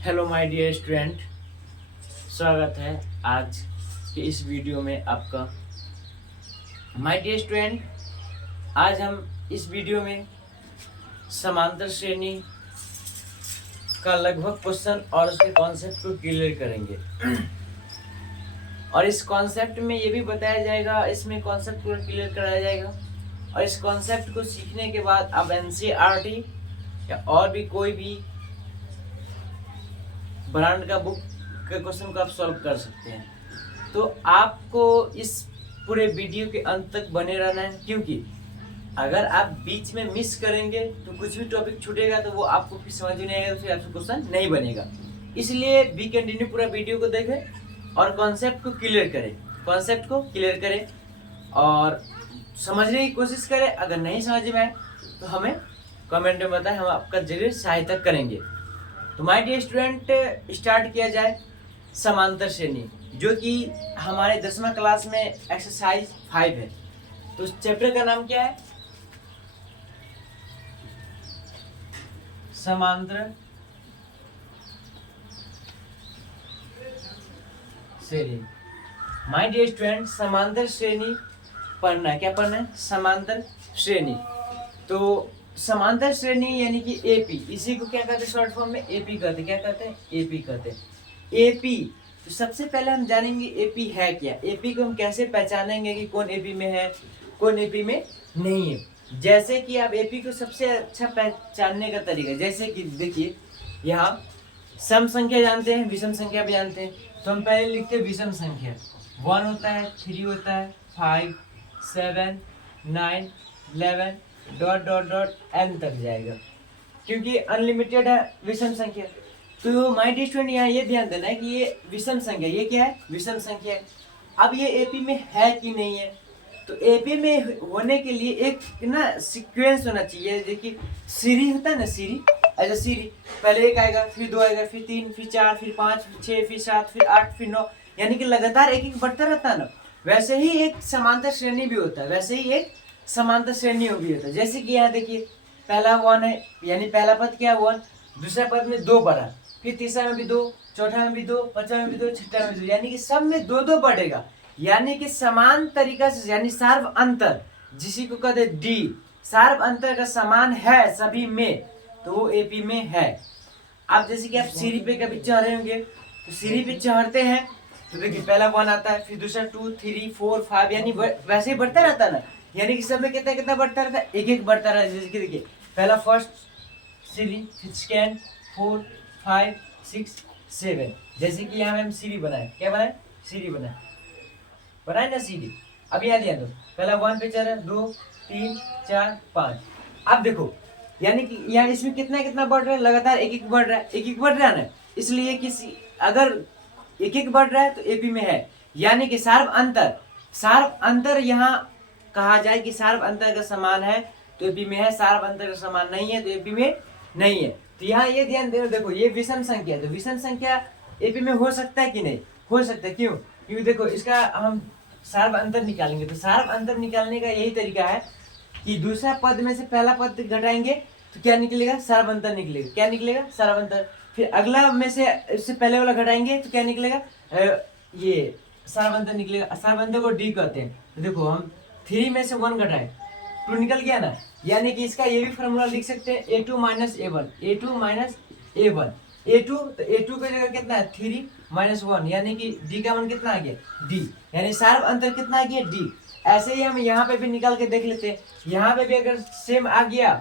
Hello my dear student, स्वागत है आज के इस वीडियो में आपका। माय डियर स्टूडेंट, आज हम इस वीडियो में समांतर श्रेणी का लगभग क्वेश्चन और उसके कॉन्सेप्ट को क्लियर करेंगे। और इस कॉन्सेप्ट में ये भी बताया जाएगा, इसमें कॉन्सेप्ट को क्लियर कराया जाएगा और इस कॉन्सेप्ट को सीखने के बाद आप एनसीईआरटी या और भी कोई भी ब्रांड का बुक के क्वेश्चन को आप सॉल्व कर सकते हैं। तो आपको इस पूरे वीडियो के अंत तक बने रहना है, क्योंकि अगर आप बीच में मिस करेंगे तो कुछ भी टॉपिक छूटेगा तो वो आपको फिर समझ में नहीं आएगा, तो फिर आपसे क्वेश्चन नहीं बनेगा। इसलिए बी कंटिन्यू पूरा वीडियो को देखें और कॉन्सेप्ट को क्लियर करें और समझने की कोशिश करें। अगर नहीं समझ में आए तो हमें कमेंट में बताएं, हम आपका जरूर सहायता करेंगे। तो माय डियर स्टूडेंट, स्टार्ट किया जाए समांतर श्रेणी, जो कि हमारे 10वां क्लास में एक्सरसाइज 5 है। तो उस चैप्टर का नाम क्या है? समांतर श्रेणी। माय डियर स्टूडेंट, समांतर श्रेणी पढ़ना है। क्या पढ़ना है? समांतर श्रेणी। तो समांतर श्रेणी यानी कि एपी, इसी को क्या कहते हैं शॉर्ट फॉर्म में? एपी कहते हैं। क्या कहते हैं? एपी कहते हैं। एपी, तो सबसे पहले हम जानेंगे एपी है क्या। एपी को हम कैसे पहचानेंगे कि कौन एपी में है, कौन एपी में नहीं है। जैसे कि आप एपी को सबसे अच्छा पहचानने का तरीका, जैसे कि देखिए यहाँ सम संख्या जानते हैं, विषम संख्या भी जानते हैं। तो हम पहले लिखते हैं विषम संख्या। 1 होता है, 3 होता है, 5, 7, 9, 11 डॉट डॉट डॉट एन तक जाएगा, क्योंकि अनलिमिटेड है विषम संख्या। तो माय डियर स्टूडेंट, यहाँ ये ध्यान देना है कि ये विषम संख्या, ये क्या है? विषम संख्या है। अब ये एपी में है कि नहीं है? तो एपी में होने के लिए एक ना सीक्वेंस होना चाहिए। देखिए सीरी होता है ना, सीरी, ऐसा सीरी, पहले 1 आएगा, फिर 2 आएगा, फिर 3, फिर 4, फिर 5, फिर 6, फिर 7, फिर 8, फिर 9, यानी कि लगातार एक बढ़ता रहता है ना। वैसे ही एक समांतर श्रेणी भी होता है, वैसे ही एक समांतर श्रेणी भी होता है। जैसे कि यहाँ देखिए पहला 1 है, यानी पहला पद क्या है? 1। दूसरा पद में 2 बढ़ा, फिर तीसरा में भी 2, चौथा में भी 2, पांचवा में भी 2, छठा में भी 2, यानी कि सब में 2-2 बढ़ेगा। यानी कि समान तरीका से, यानी सार्व अंतर, जिसी को कहते हैं डी, सार्व अंतर का समान है सभी में, तो वो एपी में है। अब जैसे कि आप सीढ़ी पे कभी चढ़ रहे होंगे, तो सीढ़ी पे चढ़ते हैं तो देखिए पहला 1 आता है, फिर दूसरा 2, 3, 4, 5, यानी वैसे ही बढ़ता रहता है ना। यानी कि सब में कितना कितना बढ़ता रहता है? एक बढ़ता रहता है। जैसे कि देखिए पहला फर्स्ट सीढ़ी, फिर सेकेंड, 4, 5, 6, 7। जैसे कि यहाँ में हम सीढ़ी बनाए, क्या बनाए? सीढ़ी बनाए ना सीढ़ी। अब यहाँ ध्यान दो, पहला 1 पे चल रहा है, 2, 3, 4, 5। अब देखो यानी कि यहाँ इसमें कितना कितना बढ़ रहा है? लगातार एक बढ़ रहा है, एक बढ़ रहा है ना। इसलिए किसी अगर एक बढ़ रहा है तो एपी में है। यानी कि सार्व अंतर यहाँ कहा जाए कि सार्व अंतर का समान है तो एपी में है, सार्व अंतर का समान नहीं है तो एपी में नहीं है। तो यहाँ ये ध्यान दे, देखो ये विषम संख्या है, तो विषम संख्या एपी में हो सकता है कि नहीं? हो सकता है। क्यों? क्योंकि देखो इसका हम सार्व अंतर निकालेंगे, तो सार्व अंतर निकालने का यही तरीका है कि दूसरा पद में से पहला पद घटाएंगे तो क्या निकलेगा? सार्व अंतर निकलेगा। क्या निकलेगा? सार्व अंतर। फिर अगला में से इससे पहले वाला घटाएंगे तो क्या निकलेगा? ये सार्व अंतर निकलेगा। सार्व अंतर को डी कहते हैं। तो देखो हम 3 में से 1 घटाए, 2 निकल गया ना। यानी कि इसका ये भी फॉर्मूला लिख सकते हैं, a2 minus a1, a2 minus a1, a2, तो a2 की जगह कितना है? 3 माइनस 1, यानी कि d का मान कितना आ गया? d, यानी सार्व अंतर कितना आ गया? d। ऐसे ही हम यहाँ पे भी निकाल के देख लेते हैं। यहाँ पे भी अगर सेम आ गया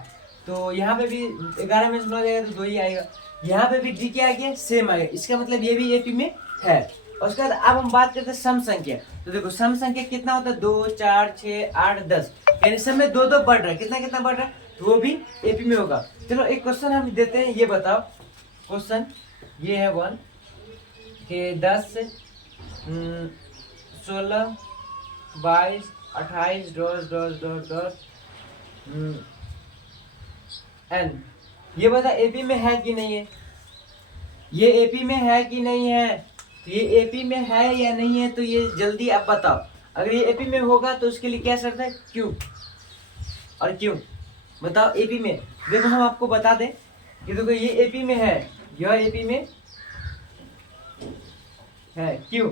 तो यहाँ पे भी 11 में से 9 जाएगा तो 2 ही आएगा। यहाँ पे भी डी क्या आ गया? सेम आ गया। इसका मतलब ये भी एपी में है। और उसके बाद अब हम बात करते हैं सम संख्या। तो देखो सम संख्या कितना होता है? 2, 4, 6, 8, 10, यानी सब में 2-2 बढ़ रहा है। कितना कितना बढ़ रहा है? तो वो भी एपी में होगा। चलो एक क्वेश्चन हम देते हैं, ये बताओ। क्वेश्चन ये है 1 के 10, 16, 22, 28 dot dot dot dot n. ये बता एपी में है कि नहीं है? ये एपी में है कि नहीं है? तो ये एपी में है या नहीं है, तो ये जल्दी आप बताओ। अगर ये एपी में होगा तो उसके लिए क्या शर्त है? क्यों और क्यों? बताओ एपी में। देखो हम आपको बता दें कि देखो ये एपी में है, यह एपी में है क्यों,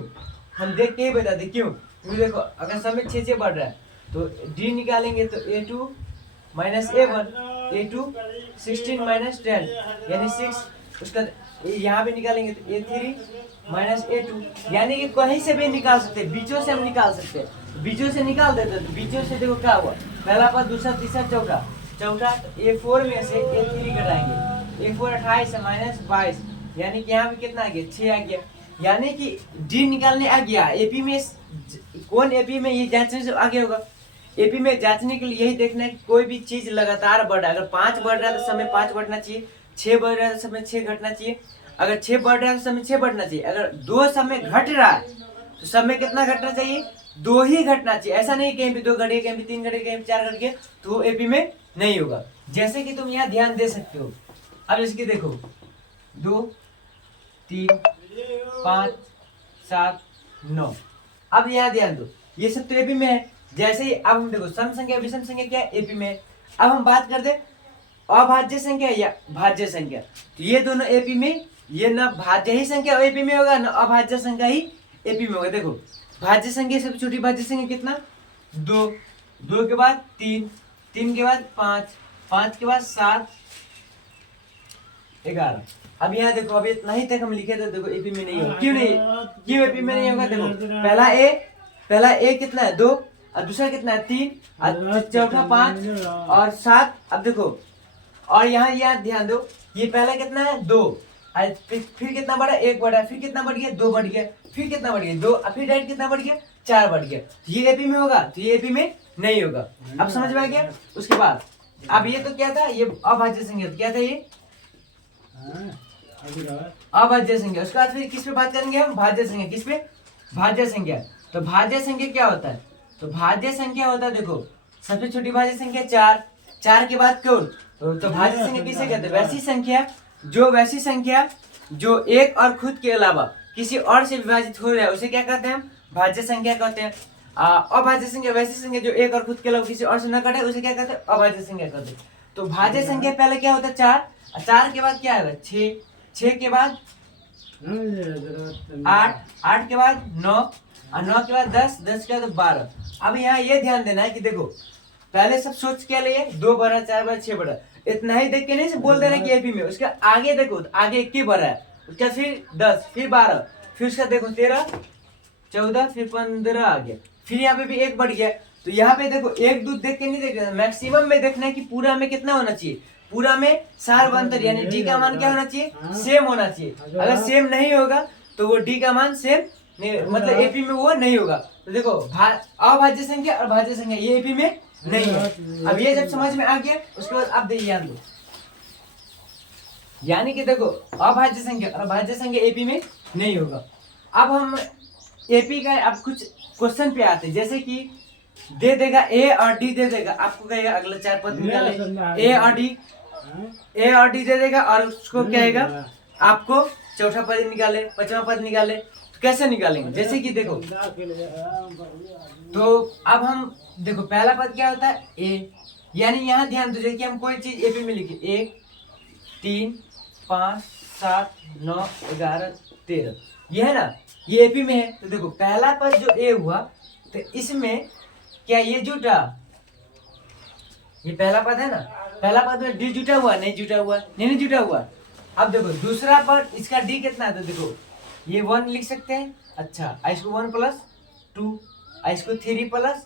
हम देख के ही बताते क्यों, क्योंकि देखो अगर समय 6 बढ़ रहा है तो डी निकालेंगे तो A2 minus A1, A2 16 minus 10 यानी 6, उसका यहाँ भी निकालेंगे तो A3 माइनस A2, यानी कि कहीं से भी निकाल सकते हैं, बीचों से हम निकाल सकते हैं, बीचों से निकाल देते तो बीचों से देखो क्या हुआ, पहला पद, दूसरा, तीसरा, चौथा, चौथा A4 में से A3 घटाएंगे, A4 28 है माइनस 22, यानी कि यहाँ पे कितना आ गया 6 आ गया, यानी कि डी निकालने आ गया। एपी में कौन एपी में ये जांचने से आगे होगा, एपी में जांचने के लिए यही देखना है कि कोई भी चीज लगातार बढ़ रहा है, अगर 5 बढ़ रहा है तो समय 5 बढ़ना चाहिए, 6 बढ़ रहा है तो समय 6 घटना चाहिए, अगर 6 बढ़ रहा है तो समय 6 बढ़ना चाहिए, अगर 2 समय घट रहा है तो समय कितना घटना चाहिए, 2 ही घटना चाहिए, ऐसा नहीं कहीं भी 2 घटे, कहीं भी 3 घटे, कहीं भी 4 घट गए तो वो एपी में नहीं होगा। जैसे कि तुम यहाँ ध्यान दे सकते हो, अब इसकी देखो 2 3 5 7 9, अब यहाँ ध्यान दो ये सब तो एपी में है, जैसे ही अब हम देखो सम संख्या विषम संख्या क्या है, एपी में है। अब हम बात कर दे अभाज्य संख्या या भाज्य संख्या, तो ये दोनों एपी में, ये ना भाज्य ही संख्या एपी में होगा ना अभाज्य संख्या ही एपी में होगा। देखो भाज्य संख्या सबसे छोटी भाज्य संख्या कितना 2, 2 के बाद 3, 3 के बाद 5, 5 के बाद 7 11। अब यहाँ देखो अभी इतना ही तक हम लिखे थे, देखो एपी में नहीं होगा, क्यों नहीं, क्यों एपी में नहीं होगा, देखो पहला ए कितना है 2, और दूसरा कितना है 3, और चौथा 5 और 7। अब देखो और यहाँ ध्यान दो, ये पहला कितना है 2, फिर कितना बढ़ा 1 बढ़ा, फिर कितना बढ़ गया 2 बढ़ गया, फिर कितना बढ़ गया 2, फिर डायरेक्ट कितना बढ़ गया 4 बढ़ गया, ये एपी में होगा, तो ये एपी में नहीं होगा। अब समझ में आ गया। उसके बाद अब ये तो क्या था, ये अभाज्य संख्या, क्या था ये अभाज्य संख्या। उसके बाद फिर किस पे बात करेंगे हम, भाज्य संख्या। किस पे, भाज्य संख्या। तो भाज्य संख्या क्या होता है, तो भाज्य संख्या होता है, देखो सबसे छोटी भाज्य संख्या 4, 4 के बाद कौन, तो भाज्य संख्या किसे कहते हैं, वैसी संख्या जो एक और खुद के अलावा किसी और से विभाजित हो रहा है उसे क्या कहते हैं हम, भाज्य संख्या कहते हैं। अभाज्य संख्या वैसी संख्या जो एक और खुद के अलावा किसी और से न कटे उसे क्या कहते हैं, अभाज्य संख्या कहते हैं। तो भाज्य संख्या पहले क्या होता है 4, 4 के बाद क्या आएगा 6, 6 के बाद 8, 8 के बाद 9, और 9 के बाद 10, 10 के बाद 12। अब यहाँ ये ध्यान देना है कि देखो पहले सब सोच के लिए 2 बढ़ा, 4 बढ़ा, 6 बढ़ा, इतना ही देख के नहीं से बोल देना कि एपी में। उसका आगे देखो, आगे 21 बढ़ा है, उसका फिर 10, फिर 12, फिर उसका देखो 13, 14, फिर 15 आ गया, फिर यहाँ पे भी 1 बढ़ गया। तो यहाँ पे देखो 1 2 देख के नहीं देखना, मैक्सिमम में देखना है कि पूरा में कितना होना चाहिए, पूरा में सार्वंतर यानी डी का मान क्या होना चाहिए, सेम होना चाहिए। अगर सेम नहीं होगा तो वो डी का मान सेम नहीं, मतलब एपी में वो नहीं होगा। तो देखो अभाज्य संख्या और भाज्य संख्या ये एपी में नहीं है। अब ये जब समझ में आ गया उसके बाद अब देखिए ध्यान दो, यानी कि देखो अभाज्य संख्या और भाज्य संख्या एपी में नहीं होगा। अब हम एपी का अब कुछ क्वेश्चन पे आते हैं, जैसे कि दे देगा ए और डी दे देगा, आपको कहेगा अगला 4 पद निकाले, ए और डी दे देगा और उसको कहेगा आपको चौथा पद निकाले, 5वां पद निकाले। तो कैसे निकालेंगे, जैसे कि देखो तो अब हम देखो पहला पद क्या होता है ए, यानी यहाँ ध्यान दीजिए कि हम कोई चीज एपी में लिखे 1 3 5 7 9 11 13, ये है ना, ये एपी में है। तो देखो पहला पद जो ए हुआ तो इसमें क्या ये जुटा, ये पहला पद है ना, पहला पद में डी जुटा हुआ नहीं जुटा हुआ, नहीं जुटा हुआ। अब देखो दूसरा पद इसका डी कितना है, तो देखो ये 1 लिख सकते हैं, अच्छा इसको 1 + 2, इसको 3 +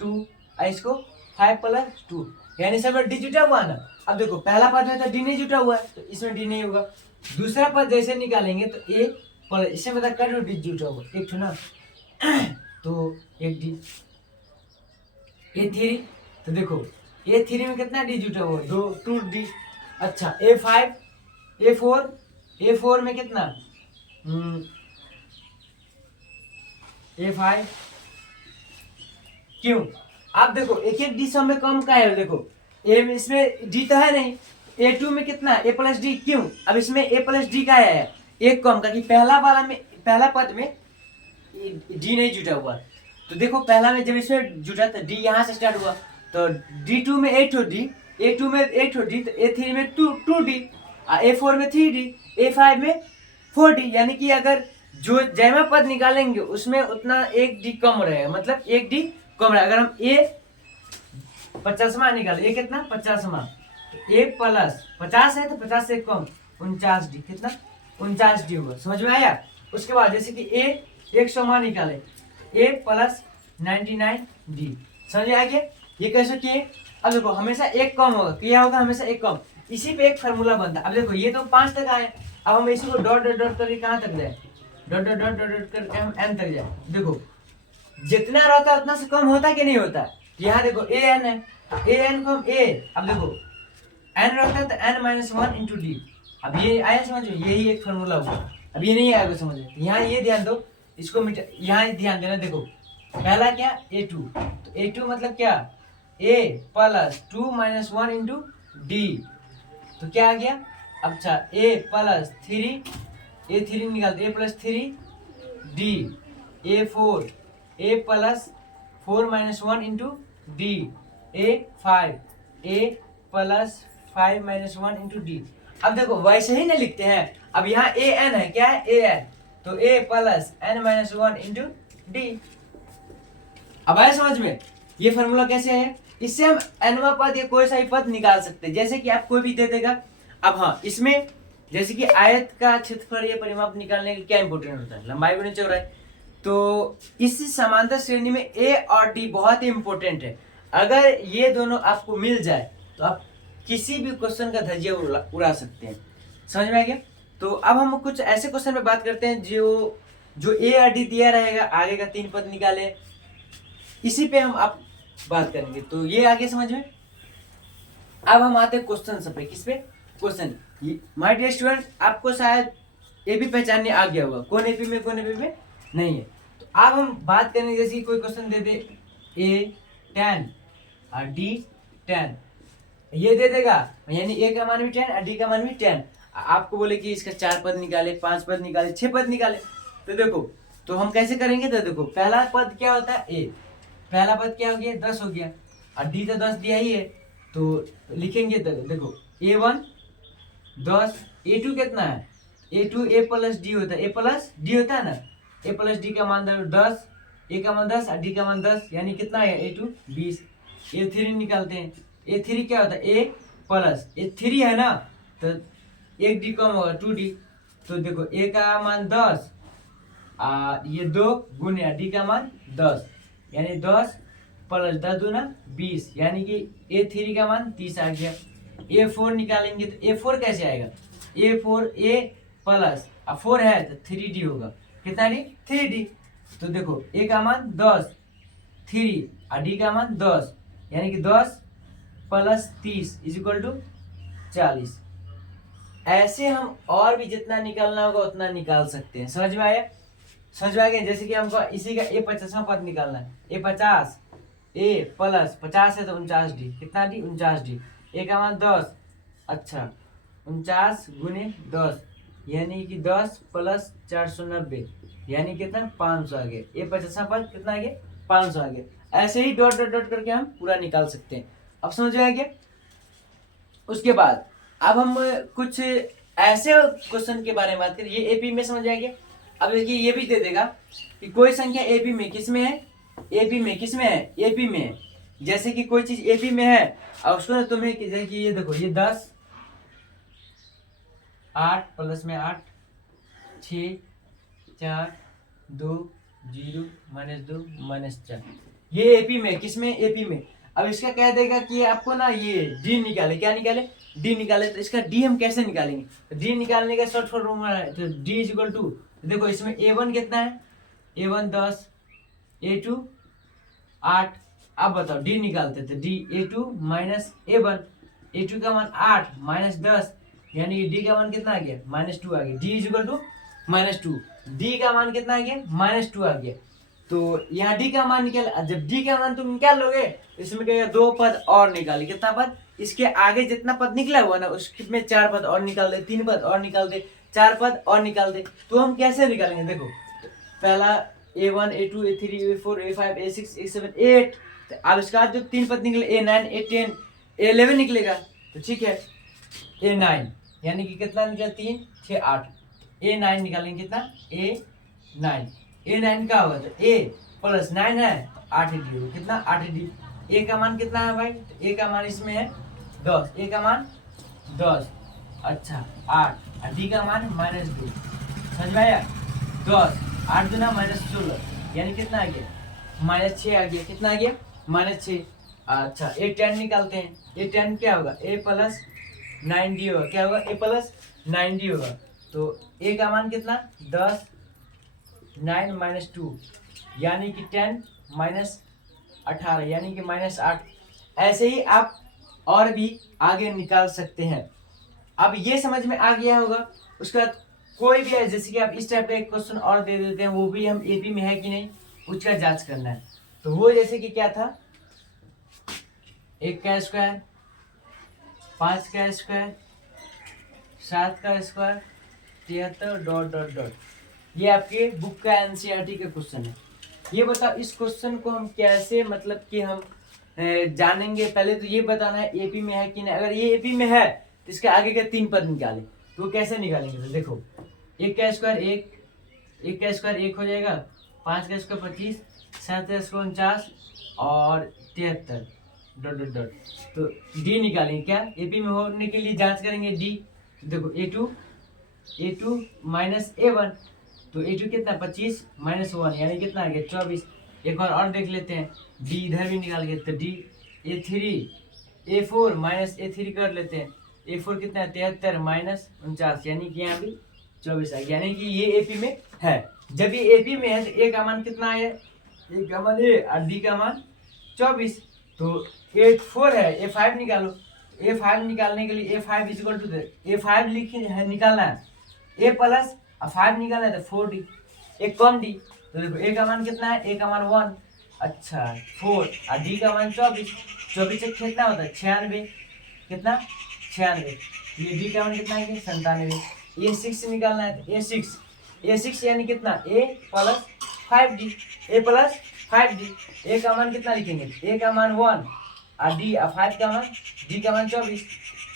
2, इसको 5 + 2, यानी सब डी जुटा हुआ ना। अब देखो पहला पद में तो डी नहीं जुटा हुआ है तो इसमें डी नहीं होगा। दूसरा पद जैसे निकालेंगे तो ए प्लस, इससे पता कर डी जुटा हुआ एक ठो ना, तो एक डी A3, तो देखो A3 में कितना डी जुटा हुआ 2 डी। अच्छा A5 A4 में कितना A5 क्यों, आप देखो एक एक डी सब में कम का है, देखो ए इसमें डी तो है नहीं, A2 में कितना A + D, क्यों, अब इसमें A + D का है एक कम का, कि पहला पद में डी नहीं जुटा हुआ। तो देखो पहला में जब इसमें जुटा तो डी यहाँ से स्टार्ट हुआ, तो D2 में 8 डी, A2 में 8 डी, तो A3 में 2 डी, A4 में 3 डी, A5 में 4 डी, यानी कि अगर जो जैमा पद निकालेंगे उसमें उतना एक डी कम रहेगा, मतलब एक डी कम रहेगा। अगर हम ए 50वां निकाले, ये कितना 50वां, ए प्लस 50 है तो 50 से कम 49 डी, कितना 49 डी होगा। समझ में आया। उसके बाद जैसे कि ए 100वां निकाले, ए प्लस 99 डी, समझ में आ गया। ये कैसे किए, अब देखो हमेशा एक कम होगा, क्या होगा हमेशा एक कम, इसी पे एक फार्मूला बनता है। अब देखो ये तो 5 तक आए, अब हम इसी को डॉट डॉट डॉट करके कहाँ तक जाए, डॉट डॉट डॉट डॉट करके हम एन तक जाए। देखो जितना रहता है उतना से कम होता है कि नहीं होता। यहाँ देखो ए एन है, ए एन को हम ए, अब देखो एन रहता है तो एन माइनस 1 इंटू डी। अब ये आया समझ में, यही एक फार्मूला हुआ। अब ये नहीं आएगा समझ में, यहाँ ये ध्यान दो, इसको मिटा, यहाँ ध्यान देना। देखो पहला क्या a2, तो a2 मतलब क्या a plus 2 minus 1 into D, तो क्या आ गया। अच्छा a प्लस 3, a3 निकालते, a plus 3 D, a4, a plus 4 minus 1 into D, a5, a plus 5 minus 1 into d. अब देखो वैसे ही ना लिखते हैं। अब यहाँ ए एन है, क्या है ए एन, तो a plus n minus 1 into d. अब आया समझ में, ये फार्मूला कैसे है, इससे हम एनवा पद या कोई सा भी पद निकाल सकते हैं। जैसे कि आप कोई भी दे देगा। अब हाँ इसमें जैसे कि आयत का क्षेत्रफल या परिमाप निकालने के लिए क्या इंपॉर्टेंट होता है, लंबाई गुणा चौड़ाई। तो इस समांतर श्रेणी में ए और डी बहुत ही इंपॉर्टेंट है। अगर ये दोनों आपको मिल जाए तो आप किसी भी क्वेश्चन का धज्जिया उड़ा सकते हैं। समझ में आ गया। तो अब हम कुछ ऐसे क्वेश्चन पे बात करते हैं जो ए और डी दिया रहेगा, आगे का 3 पद निकाले, इसी पे हम आप बात करेंगे। तो ये आगे समझ में। अब हम आते हैं क्वेश्चन सब पे, किस पे, क्वेश्चन। माय डियर स्टूडेंट, आपको शायद ए भी पहचानने आ गया होगा, कौन एपी में कौन एपी में नहीं है। तो अब हम बात करेंगे, जैसे कोई क्वेश्चन दे दे ए 10 और डी 10, ये दे देगा, यानी ए का मान भी 10 और डी का मान भी 10। आपको बोले कि इसका 4 पद निकाले, 5 पद निकाले, 6 पद निकाले। तो देखो तो हम कैसे करेंगे, तो देखो पहला पद क्या होता है ए, पहला पद क्या हो गया 10 हो गया, और डी तो 10 दिया ही है, तो लिखेंगे। तो देखो a1 10, a2 कितना है, a2 a प्लस डी होता है, a प्लस डी होता है ना, a प्लस डी का मान 10, a का मान 10 और डी का मान 10, यानी कितना है a2 20। a3 निकालते हैं, a3 क्या होता है a प्लस, a3 है ना, तो एक डी कम होगा 2d। तो देखो a का मान 10, ये 2 गुने डी का मान 10, यानी 10 प्लस 10 दूना 20, यानी कि a3 का मान 30 आ गया। a4 निकालेंगे तो a4 कैसे आएगा, a4 a प्लस 4 है तो 3d होगा, कितना डी 3d। तो देखो a का मान 10 3 और डी का मान 10, यानी कि 10 प्लस 30 इज इक्वल टू 40। ऐसे हम और भी जितना निकालना होगा उतना निकाल सकते हैं। समझ में आया, समझ में आ गया। जैसे कि हमको इसी का a50वां पद निकालना है, a50 a प्लस 50 है तो 49 डी, कितना डी 49 डी, a का मान 10, अच्छा 49 गुने 10, यानी कि 10 प्लस 490, यानी कितना 500 आ गया। a50वां पद कितना आ गया 500 आ गया। ऐसे ही डॉट डॉट डॉट करके हम पूरा निकाल सकते हैं। अब समझ में आ गया। उसके बाद अब हम कुछ ऐसे क्वेश्चन के बारे में बात करें, ये एपी में समझ आ गया। अब देखिए ये भी दे देगा कि कोई संख्या एपी में किस में है, एपी में किस में है, एपी में है। जैसे कि कोई चीज एपी में है और उसको ना तुम्हें देखिए, ये देखो ये 10 8 प्लस में 8 6 4 2 0 -2 -4, ये एपी में, किस में एपी में। अब इसका कह देगा कि आपको ना ये डी निकाले, क्या निकाले डी निकाले। तो इसका डी हम कैसे निकालेंगे, तो डी निकालने का शॉर्ट फॉर्मूला है, तो डी इज इक्वल टू, देखो इसमें a1 कितना है, a1 10 a2 8। अब बताओ डी निकालते थे, D a2 minus a1, a2 का मान 8 माइनस 10, यानी डी का मान कितना आ गया -2 आ गया। D is equal to -2, d का मान कितना आ गया -2 आ गया। तो यहाँ डी का मान निकाल, जब डी का मान तुम निकाल लोगे इसमें कहेगा 2 पद और निकाले, कितना पद, इसके आगे जितना पद निकला हुआ ना उसमें 4 पद और निकाल दे, 3 पद और निकाल दे, 4 पद और निकाल दे। तो हम कैसे निकालेंगे, देखो पहला a1 a2 a3 a4 a5 a6 a7 8, अब इसका जो 3 पद निकले a9 a10 a11 निकलेगा। तो ठीक है a9, यानी कि कितना निकला 3 6 8, a9 निकालेंगे कितना 9, ए 9 का होगा तो ए प्लस 9 है 8 डी होगा, कितना 8 डी। ए का मान कितना है भाई, तो ए का मान इसमें है 10, ए का मान 10, अच्छा 8 और डी का मान -2, समझ में आया। 10 8 दूना -16 यानी कितना आ गया -6 आ गया, कितना आ गया -6। अच्छा ए 10 निकालते हैं, ए 10 क्या होगा ए प्लस 9d होगा, क्या होगा ए प्लस 9d होगा। तो ए का मान कितना 10 9 -2 यानी कि 10 -18 यानी कि -8। ऐसे ही आप और भी आगे निकाल सकते हैं। अब ये समझ में आ गया होगा। उसके बाद कोई भी है जैसे कि आप इस टाइप का एक क्वेश्चन और दे देते हैं, वो भी हम एपी में है कि नहीं उसका जांच करना है। तो वो जैसे कि क्या था 1 का स्क्वायर 5 का स्क्वायर 7 का स्क्वायर 73 डॉट डॉट डॉट, ये आपके बुक का एनसीईआरटी का क्वेश्चन है। ये बताओ इस क्वेश्चन को हम कैसे मतलब कि हम जानेंगे। पहले तो ये बताना है एपी में है कि नहीं। अगर ये एपी में है तो इसके आगे के 3 पद निकाले, तो कैसे निकालेंगे। तो देखो 1 का स्क्वायर 1 का स्क्वायर 1 हो जाएगा, 5 का स्क्वायर 25, 7 का स्क्वायर 49 और 73 डॉट डॉट डॉट। तो डी निकालेंगे, क्या एपी में होने के लिए जांच करेंगे डी। देखो a2 माइनस a1, तो a2 कितना 25 -1 यानी कितना आ गया 24। एक बार और देख लेते हैं, डी इधर भी निकाल के, तो डी a4 माइनस a3 कर लेते हैं, a4 कितना है 73 -49 यानी कि यहाँ भी 24 आ गया, यानी कि ये एपी में है। जब ये एपी में है तो ए का मान कितना है, ए का मान ए और डी का मान 24। तो a4 है a5 निकालो, a5 निकालने के लिए a5 इक्वल टू a5 निकालना है, a प्लस 5 निकालना है तो 4d, एक कम डी। तो देखो a का मान कितना है, a का मान 1, अच्छा 4 और d का मान 24 से कितना होता है 96, कितना 96। ये d का मान कितना है 97। a6 निकालना है तो a6 यानी कितना a plus 5d, a plus 5d। a का मान कितना लिखेंगे, a का मान 1 और d 5 का मान d का मान 24,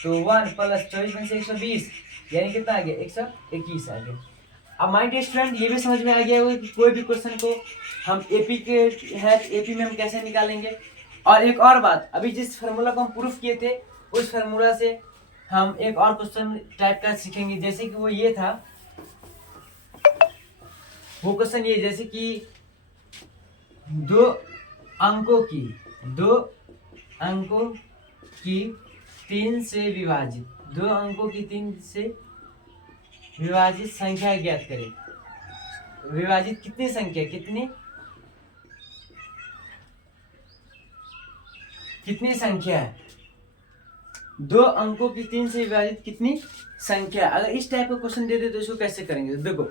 तो 1 प्लस 24 में से 120 यानी कितना आ गया 121 आ गया। अब माय डियर स्टूडेंट ये भी समझ में आ गया होगा कि कोई भी क्वेश्चन को हम एपी के है एपी में हम कैसे निकालेंगे। और एक और बात, अभी जिस फार्मूला को हम प्रूफ किए थे उस फार्मूला से हम एक और क्वेश्चन टाइप का सीखेंगे। जैसे कि वो ये था, वो क्वेश्चन ये जैसे कि दो अंकों की 3 से विभाजित संख्या ज्ञात करें। विभाजित कितनी संख्या, कितनी संख्या है, 2 अंकों की 3 से विभाजित कितनी संख्या। अगर इस टाइप का क्वेश्चन दे दे तो इसको कैसे करेंगे। तो देखो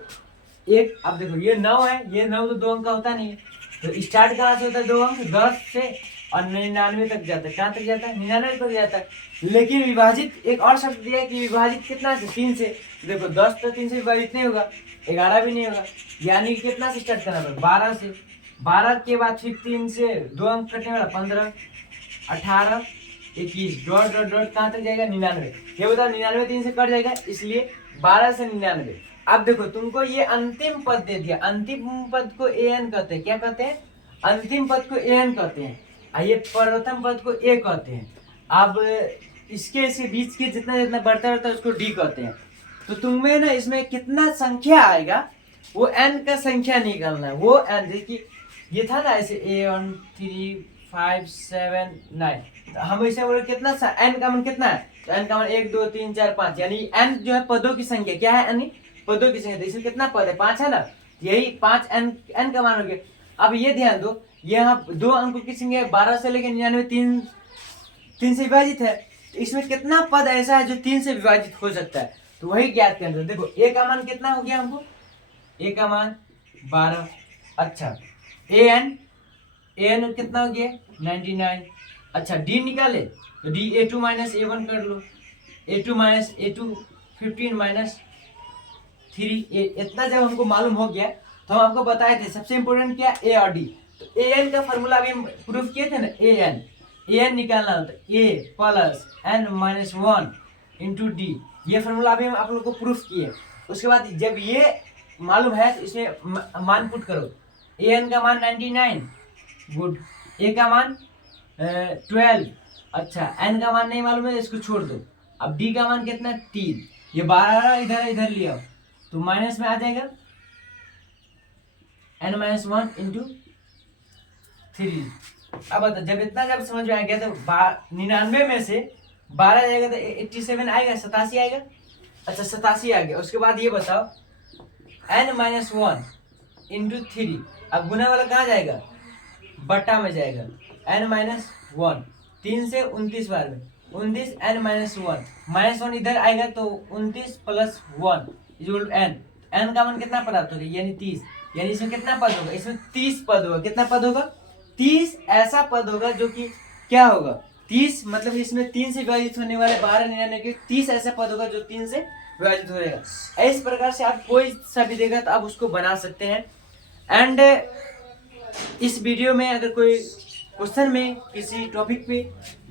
एक, अब देखो ये 9 है, ये 9 तो 2 अंक का होता नहीं है, तो स्टार्ट कहाँ से होता है 2 अंक 10 से और 99 तक जाता है। कहाँ तक जाता है 99 तक जाता है। लेकिन विभाजित एक और शब्द दिया है कि विभाजित कितना से 3 से। देखो 10 तो 3 से विभाजित नहीं होगा, 11 भी नहीं होगा, यानी कितना से स्टार्ट करना पड़ेगा 12 से। 12 के बाद फिर 3 से 2 अंक कटने वाला 15 18 21 डॉट डॉट डॉट कहाँ तक जाएगा 99। ये बताओ 99 3 से कट जाएगा, इसलिए 12 से 99। अब देखो तुमको ये अंतिम पद दे दिया, अंतिम पद को an कहते हैं। क्या कहते हैं, अंतिम पद को an कहते हैं, ये प्रथम पद को a कहते हैं। अब इसके बीच के जितना जितना बढ़ता रहता है उसको d कहते हैं। तो तुम्हें ना इसमें कितना संख्या आएगा वो n का संख्या निकालना है। वो n देखिए ये था ना ऐसे a1 3 5 7 9, तो हम इसे बोले कितना सा n का मान कितना है, तो n का मान 1 2 3 4 5 यानी n जो है पदों की संख्या। क्या है n, पदों की संख्या। तो इसमें कितना पद है 5 है ना, यही 5 n का मान हो गया। अब ये ध्यान दो यहाँ 2 अंकों की संख्या 12 से लेकर 99 3 से विभाजित है, तो इसमें कितना पद ऐसा है जो 3 से विभाजित हो सकता है, तो वही ज्ञात करना। देखो a का मान कितना हो गया हमको, a का मान 12, अच्छा an कितना हो गया 99। अच्छा d निकाले तो d a2 माइनस a1 कर लो, a2 माइनस a2 15 माइनस 3। इतना जब हमको मालूम हो गया तो हम आपको बताए थे सबसे इम्पोर्टेंट क्या a और d। तो an का फॉर्मूला अभी हम प्रूफ किए थे ना, an निकालना होता है a plus n minus 1 into D. ये फॉर्मूला अभी हम आप लोग को प्रूफ किए। उसके बाद जब ये मालूम है तो इसमें मान पुट करो। an का मान 99, गुड। a का मान 12, अच्छा। n का मान नहीं मालूम है, इसको छोड़ दो। अब d का मान कितना, 3। ये 12 इधर इधर लिया तो माइनस में आ जाएगा, n माइनस 1 इंटू 3। अब बता, जब समझ में आ गया तो 99 में से 12 जाएगा तो 87 आएगा, 87 आएगा। अच्छा 87 आ गया। उसके बाद ये बताओ n माइनस 1 इंटू 3, अब गुना वाला कहाँ जाएगा, बट्टा में जाएगा। n माइनस 1, 3 से 29 बार में 29, n माइनस 1 इधर आएगा तो 29 प्लस 1 इक्वल n। n का मान कितना प्राप्त होगा, यानी 30। यानी इसमें कितना पद होगा, इसमें 30 पद होगा। कितना पद होगा, 30 ऐसा पद होगा जो कि क्या होगा, 30 मतलब इसमें 3 से विभाजित होने वाले 1299 के 30 ऐसा पद होगा जो 3 से विभाजित हो जाएगा। इस प्रकार से आप कोई सा भी देगा तो आप उसको बना सकते हैं। एंड इस वीडियो में अगर कोई क्वेश्चन में किसी टॉपिक पे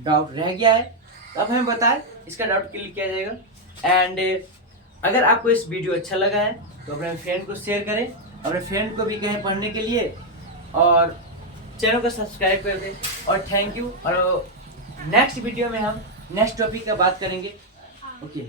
डाउट रह गया है तो आप हमें बताएं, इसका डाउट क्लियर किया जाएगा। एंड अगर आपको इस वीडियो अच्छा लगा है तो अपने फ्रेंड को शेयर करें, अपने फ्रेंड को भी कहें पढ़ने के लिए, और चैनल को सब्सक्राइब कर दें। और थैंक यू। और नेक्स्ट वीडियो में हम नेक्स्ट टॉपिक का बात करेंगे। ओके।